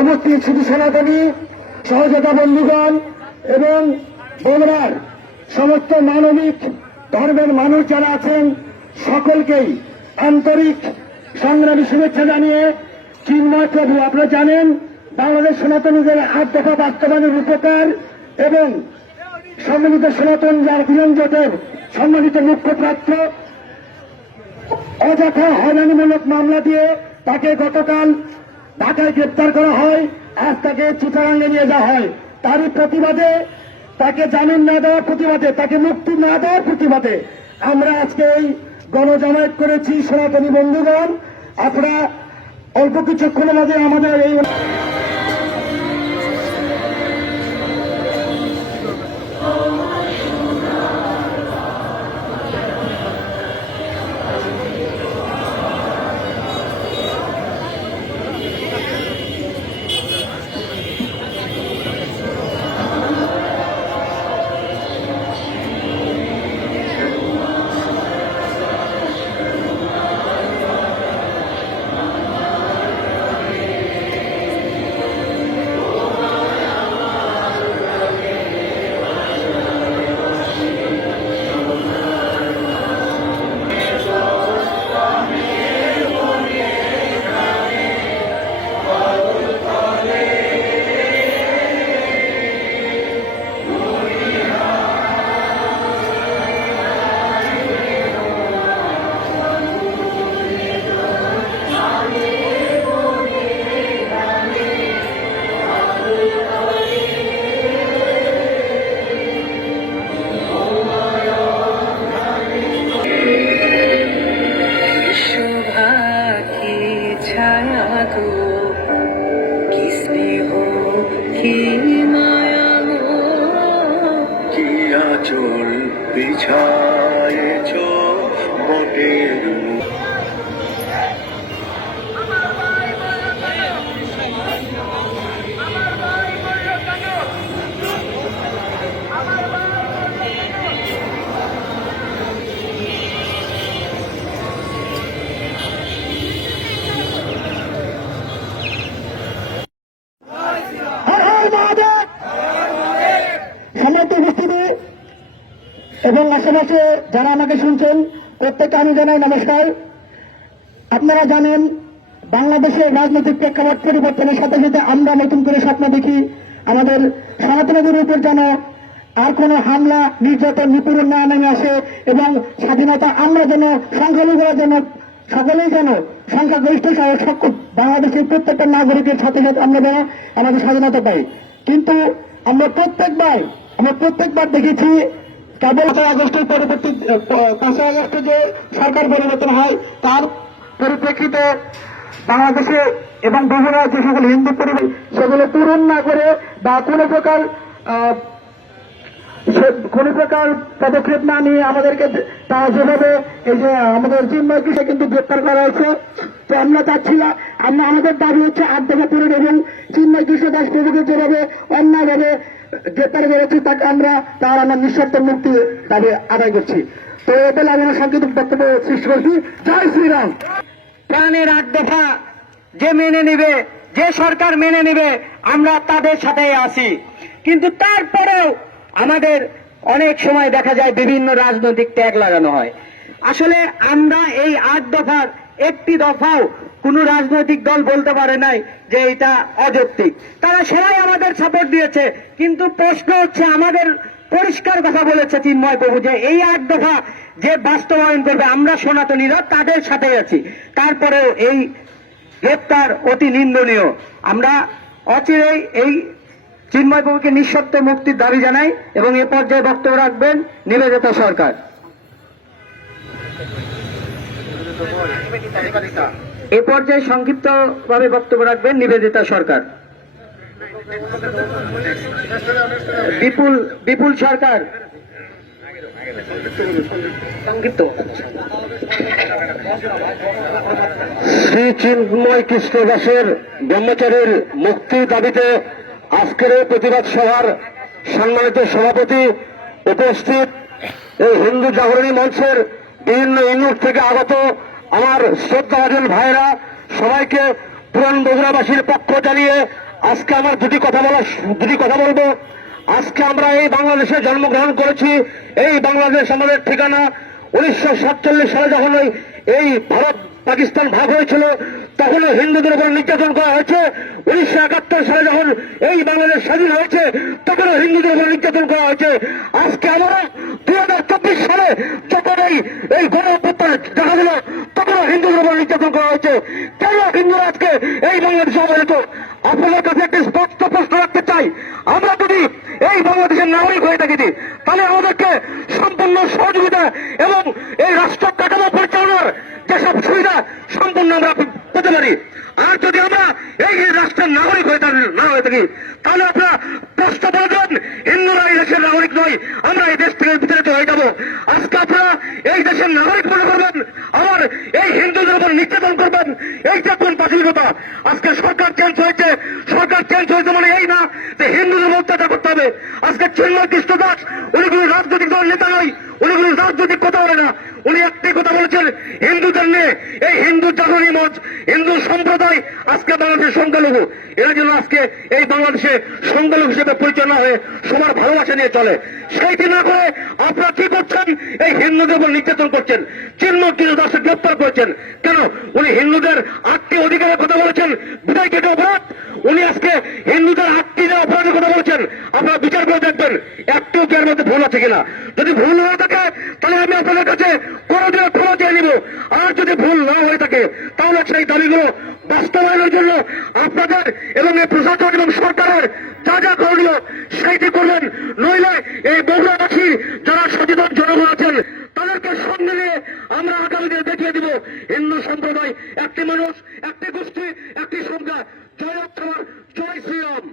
উপস্থিত শুধু সনাতনী সহযোগিতা বন্ধুগণ এবং বগুড়ার সমস্ত মানবিক ধর্মের মানুষ যারা আছেন, সকলকেই আন্তরিক সংগ্রামী শুভেচ্ছা জানিয়ে চিন্ময় প্রভু, আপনারা জানেন বাংলাদেশ সনাতনীদের আট দফা বাস্তবায়নের রূপকার এবং সম্মিলিত সনাতন জাতীয় জোটের সম্মানিত মুখ্যপ্রাপ্ত অযথা হয়রানিমূলক মামলা দিয়ে তাকে গতকাল ঢাকায় গ্রেপ্তার করা হয়, আজ তাকে চিতারাঙ্গে নিয়ে যাওয়া হয়। তারই প্রতিবাদে তাকে জামিন না দেওয়ার প্রতিবাদে, তাকে মুক্তি না দেওয়ার প্রতিবাদে আমরা আজকে এই গণজামায়াত করেছি, সনাতনী বন্ধুগণ। আপনারা অল্প কিছুক্ষণের মাঝে আমাদের এই বিছায়েছ বটের আশেপাশে যারা আমাকে শুনছেন, প্রত্যেককে আমি জানাই নমস্কার। আপনারা জানেন, বাংলাদেশের রাজনৈতিক প্রেক্ষাপট পরিবর্তনের সাথে সাথে আমরা নতুন করে স্বপ্ন দেখি। আমাদের সনাতনীদের উপর যেন আর কোনো হামলা, নির্যাতন, নিপীড়ন না নেমে আসে এবং স্বাধীনতা আমরা যেন, সংখ্যালঘুরা যেন, সকলেই যেন সংখ্যাগরিষ্ঠ সক্ষম। বাংলাদেশের প্রত্যেকটা নাগরিকের সাথে সাথে আমরা যেন আমাদের স্বাধীনতা পাই। কিন্তু আমরা প্রত্যেকবার আমরা প্রত্যেকবার দেখেছি কেবল আগস্টের পরবর্তী পাঁচই আগস্টে যে সরকার পরিবর্তন হয়, তার পরিপ্রেক্ষিতে বাংলাদেশে এবং বিভিন্ন যে সকল হিন্দু পরিবার সেগুলো পূরণ না করে বা কোনো প্রকার কোনো প্রকার পদক্ষেপ না নিয়ে আমাদেরকে তারা যেভাবে এই যে আমাদের চিন্ময়কে সে কিন্তু গ্রেপ্তার করা হয়েছে, তো আমরা চাচ্ছি না আমরা আমাদের দাবি হচ্ছে পূরণ এবং চিন্ময় কৃষ্ণ দাস প্রভুকে যেভাবে অন্যায়ভাবে গ্রেপ্তার করেছি, তাকে আমরা তার আমরা নিঃশর্ত মুক্তি দাবি আদায় করছি। তো এ বলে আমরা সংক্ষিপ্ত বক্তব্য সৃষ্টি করছি। জয় শ্রীরাম। প্রাণের আট দফা যে মেনে নেবে, যে সরকার মেনে নেবে, আমরা তাদের সাথে আছি। কিন্তু তারপরেও আমাদের অনেক সময় দেখা যায় বিভিন্ন রাজনৈতিক ট্যাগ লাগানো হয়। আসলে আমরা এই আট দফার একটি দফাও কোন রাজনৈতিক দল বলতে পারে নাই যে এটা অযৌক্তিক। তারা সবাই আমাদের সাপোর্ট দিয়েছে, কিন্তু প্রশ্ন হচ্ছে আমাদের পরিষ্কার কথা বলেছে চিন্ময় প্রভু যে এই আট দফা যে বাস্তবায়ন করবে, আমরা সনাতনীরা তাদের সাথে আছি। তারপরেও এই গ্রেপ্তার অতি নিন্দনীয়। আমরা অচিরেই এই চিন্ময় প্রভুকে নিঃশর্ত মুক্তির দাবি জানাই এবং এ পর্যায়ে বক্তব্য রাখবেন নিবেদিতা সরকার। এ পর্যায়ে সংক্ষিপ্তভাবে বক্তব্য রাখবেন নিবেদিতা সরকার। বিপুল বিপুল সরকার। সংক্ষিপ্ত। শ্রী চিন্ময় কৃষ্ণ দাসের ব্রহ্মচারীর মুক্তির দাবিতে আজকের এই প্রতিবাদ সভার সম্মানিত সভাপতি উপস্থিত এই হিন্দু জাগরণী মঞ্চের বিভিন্ন ইউনিট থেকে আগত আমার শ্রদ্ধাভাজন ভাইরা, সবাইকে পুরান বগুড়াবাসীর পক্ষ জানিয়ে আজকে আমার দুটি কথা বলা দুটি কথা বলব। আজকে আমরা এই বাংলাদেশে জন্মগ্রহণ করেছি। এই বাংলাদেশ আমাদের ঠিকানা উনিশশো সাতচল্লিশ সালে যখন ওই এই ভারত পাকিস্তান ভাগ হয়েছিল, তখনও হিন্দুদের উপর নির্যাতন করা হয়েছে। উনিশশো একাত্তর সালে যখন এই বাংলাদেশ স্বাধীন হয়েছে, তখনও হিন্দুদের উপর নির্যাতন করা হয়েছে। আজকে আমরা সালে যখন এই এই গণ দেখা গেল তখনও হিন্দুদের উপর নির্যাতন করা হয়েছে। কেন হিন্দুরা আজকে এই বাংলাদেশে অবহেলিত? আপনাদের কাছে একটি স্পষ্ট প্রশ্ন রাখতে চাই। আমরা যদি এই বাংলাদেশের নাগরিক হয়ে থাকি, তাহলে আমাদেরকে সম্পূর্ণ সহযোগিতা এবং এই রাষ্ট্র কাঠামো পরিচালনার যেসব সুবিধা সম্পূর্ণ আমরা পেতে পারি। আর যদি আমরা এই রাষ্ট্রের নাগরিক হয়ে থাকি না হয়ে থাকি, তাহলে আপনারা প্রশ্ন বলবেন হিন্দুরা এই দেশের নাগরিক নয়, আমরা এই দেশ থেকে বিতাড়িত হয়ে যাব। আজকে আপনারা এই দেশের নাগরিক মনে করবেন আমার এই হিন্দুদের উপর নির্যাতন করবেন এইটা কোন প্রাথমিকতা আজকে সরকার চেঞ্জ হয়েছে, সরকার চেঞ্জ হয়েছে মানে এই না যে হিন্দুদের অত্যাচার করতে হবে। আজকে চিন্ময় কৃষ্ণ দাস, উনি কোনো রাজনৈতিক দল নেতা নয়, উনি কোনো রাজনৈতিক কথা বলে না, উনি একটি কথা বলেছেন এই হিন্দু জাগরণী মঞ্চ হিন্দু সম্প্রদায় আজকে বাংলাদেশের সংখ্যালঘু। এরা যেন আজকে এই বাংলাদেশে সংখ্যালঘু হিসেবে পরিচালনা হয়ে সবার ভালোবাসা নিয়ে চলে। সেইটি না করে আপনারা কি করছেন? এই হিন্দুদের উপর নির্যাতন করছেন। চিন্ময় কৃষ্ণ দাসকে গ্রেপ্তার করেছেন। কেন? উনি হিন্দুদের আটটি অধিকারের কথা বলেছেন। বিদায় কেটে অপরাধ? উনি আজকে হিন্দুদের আটটি যে অপরাধের কথা বলছেন। আপনারা বিচার করে দেখবেন, একটিও কি এর মধ্যে ভুল আছে কিনা? যদি ভুল হয়ে থাকে, তাহলে আমি আপনাদের কাছে কোনোদিন দাবিগুলো আর যদি ভুল না হয়ে থাকে, তাহলে সেই দাবিগুলো বাস্তবায়নের জন্য আপনাদের এবং এই প্রশাসন এবং সরকারের যা যা করল সেইটি করবেন। নইলে এই বগুড়াবাসী যারা সচেতন জনগণ আছেন, তাদেরকে সঙ্গে নিয়ে আমরা আগামী দিনে দেখিয়ে দিব হিন্দু সম্প্রদায় একটি মানুষ, একটি গোষ্ঠী, একটি সংখ্যা। জয় অক্ষর জয় শ্রীরাম।